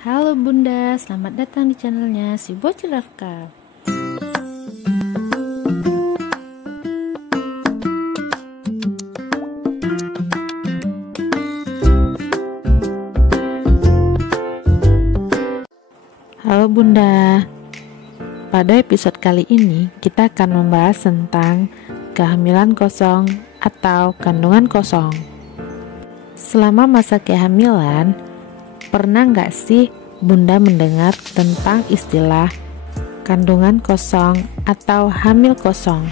Halo Bunda, selamat datang di channelnya si Bocil Rafka. Halo Bunda, pada episode kali ini kita akan membahas tentang kehamilan kosong atau kandungan kosong. Selama masa kehamilan, pernah nggak sih Bunda mendengar tentang istilah kandungan kosong atau hamil kosong?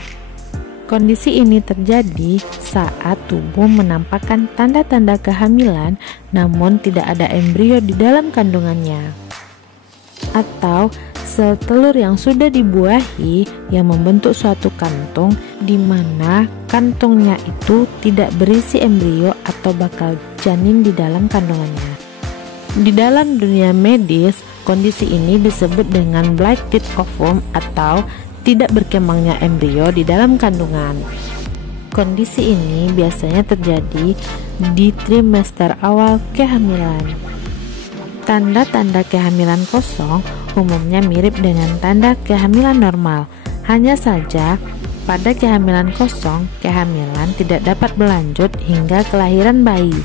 Kondisi ini terjadi saat tubuh menampakkan tanda-tanda kehamilan namun tidak ada embrio di dalam kandungannya, atau sel telur yang sudah dibuahi yang membentuk suatu kantung di mana kantungnya itu tidak berisi embrio atau bakal janin di dalam kandungannya. Di dalam dunia medis, kondisi ini disebut dengan blighted ovum atau tidak berkembangnya embrio di dalam kandungan. Kondisi ini biasanya terjadi di trimester awal kehamilan. Tanda-tanda kehamilan kosong umumnya mirip dengan tanda kehamilan normal. Hanya saja, pada kehamilan kosong, kehamilan tidak dapat berlanjut hingga kelahiran bayi.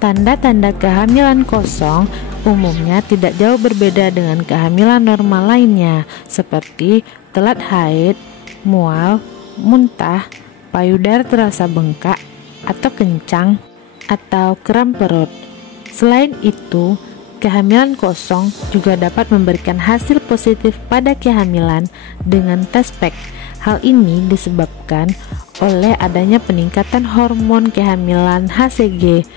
Tanda-tanda kehamilan kosong umumnya tidak jauh berbeda dengan kehamilan normal lainnya, seperti telat haid, mual, muntah, payudara terasa bengkak atau kencang, atau kram perut. Selain itu, kehamilan kosong juga dapat memberikan hasil positif pada kehamilan dengan tes PEG. Hal ini disebabkan oleh adanya peningkatan hormon kehamilan HCG.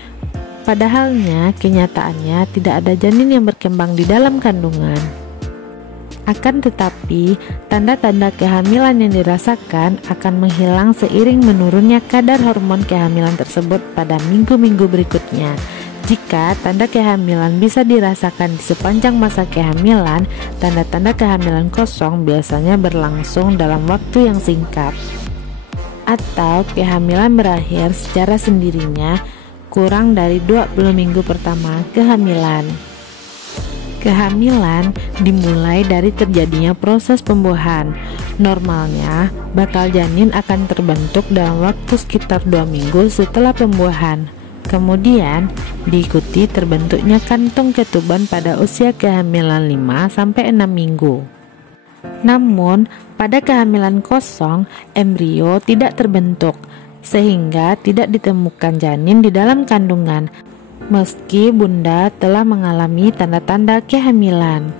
Padahalnya, kenyataannya tidak ada janin yang berkembang di dalam kandungan. Akan tetapi, tanda-tanda kehamilan yang dirasakan akan menghilang seiring menurunnya kadar hormon kehamilan tersebut pada minggu-minggu berikutnya. Jika tanda kehamilan bisa dirasakan di sepanjang masa kehamilan, tanda-tanda kehamilan kosong biasanya berlangsung dalam waktu yang singkat, atau kehamilan berakhir secara sendirinya kurang dari 20 minggu pertama kehamilan. Kehamilan dimulai dari terjadinya proses pembuahan. Normalnya, bakal janin akan terbentuk dalam waktu sekitar 2 minggu setelah pembuahan. Kemudian, diikuti terbentuknya kantung ketuban pada usia kehamilan 5-6 minggu. Namun, pada kehamilan kosong, embrio tidak terbentuk, sehingga tidak ditemukan janin di dalam kandungan, meski Bunda telah mengalami tanda-tanda kehamilan.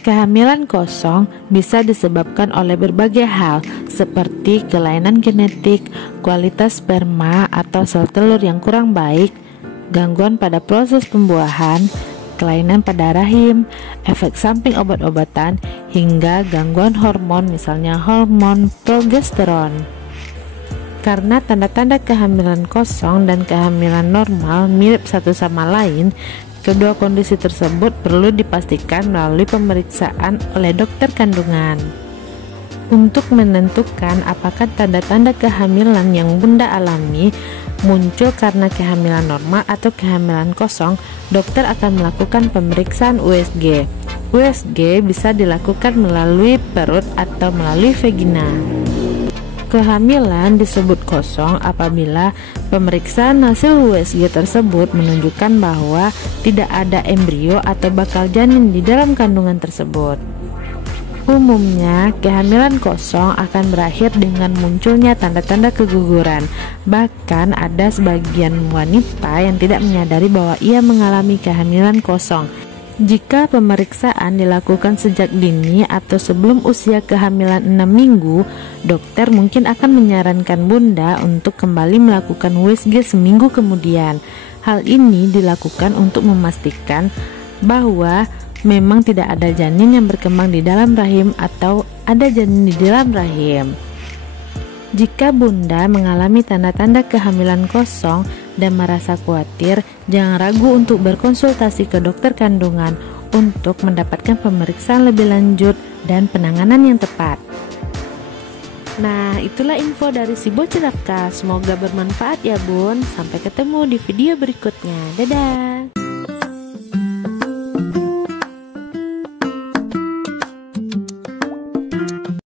Kehamilan kosong bisa disebabkan oleh berbagai hal, seperti kelainan genetik, kualitas sperma atau sel telur yang kurang baik, gangguan pada proses pembuahan, kelainan pada rahim, efek samping obat-obatan, hingga gangguan hormon, misalnya hormon progesteron. Karena tanda-tanda kehamilan kosong dan kehamilan normal mirip satu sama lain, kedua kondisi tersebut perlu dipastikan melalui pemeriksaan oleh dokter kandungan. Untuk menentukan apakah tanda-tanda kehamilan yang Bunda alami muncul karena kehamilan normal atau kehamilan kosong, dokter akan melakukan pemeriksaan USG. USG bisa dilakukan melalui perut atau melalui vagina. Kehamilan disebut kosong apabila pemeriksaan hasil USG tersebut menunjukkan bahwa tidak ada embrio atau bakal janin di dalam kandungan tersebut. Umumnya, kehamilan kosong akan berakhir dengan munculnya tanda-tanda keguguran. Bahkan ada sebagian wanita yang tidak menyadari bahwa ia mengalami kehamilan kosong. Jika pemeriksaan dilakukan sejak dini atau sebelum usia kehamilan 6 minggu, dokter mungkin akan menyarankan Bunda untuk kembali melakukan USG seminggu kemudian. Hal ini dilakukan untuk memastikan bahwa memang tidak ada janin yang berkembang di dalam rahim atau ada janin di dalam rahim. Jika Bunda mengalami tanda-tanda kehamilan kosong dan merasa khawatir, jangan ragu untuk berkonsultasi ke dokter kandungan untuk mendapatkan pemeriksaan lebih lanjut dan penanganan yang tepat. Nah, itulah info dari si Bocil Rafka. Semoga bermanfaat ya Bun. Sampai ketemu di video berikutnya. Dadah.